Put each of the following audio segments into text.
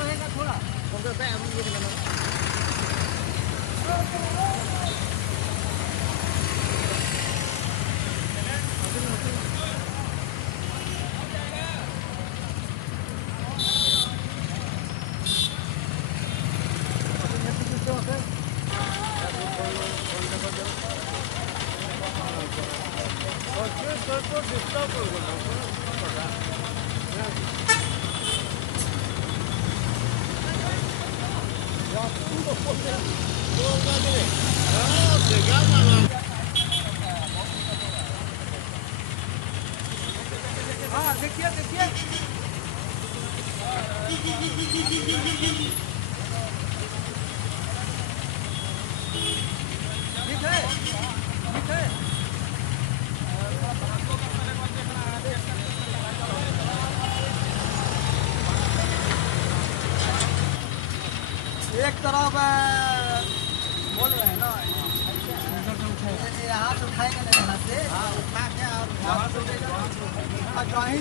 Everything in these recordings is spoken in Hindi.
रहेगा थोड़ा हाँ देखिए देखिए ठीक है ठीक है। एक तरफ बोल रहे हैं ना यहाँ से उठाएंगे ना यहाँ से उठा के और कहीं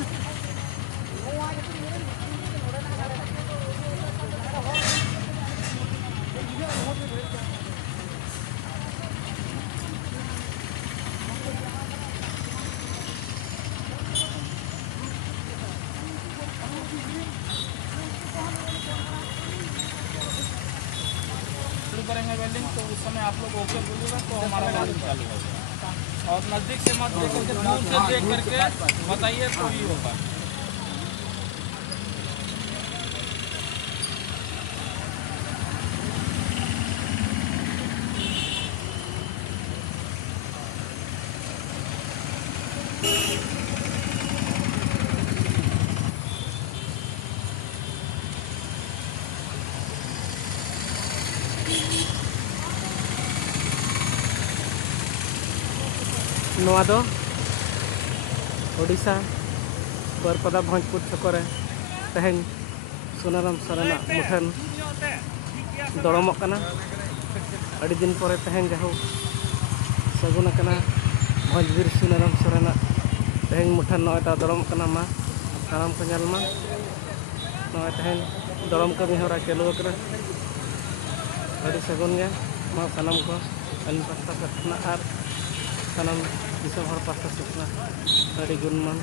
शुरू करेंगे वेल्डिंग, तो उस समय आप लोग ओके बोलिएगा तो हमारा वेल्डिंग चालू होगा। और नज़दीक से मत देख करके दूर से देख करके बताइए तो ही होगा। नोआ दो ओडिशा बरपदा भोजपुर छकोरे तेहें सुनाराम सोरेना मुठन दड़मक कना अड़ी दिन पर तेहें जाहू सगुन कना भोजबीर सुनाराम सोरेना तेहें मुठन नयटा दड़मक कना मा साराम को ᱧᱮᱞ मा नय तेहें दड़म कमी हरा चालू करा अड़ी सगुन गे मा सानाम को अलिन पास्ता करना आर सानाम दिसम हर पास्ता से अड़ी गुणमान।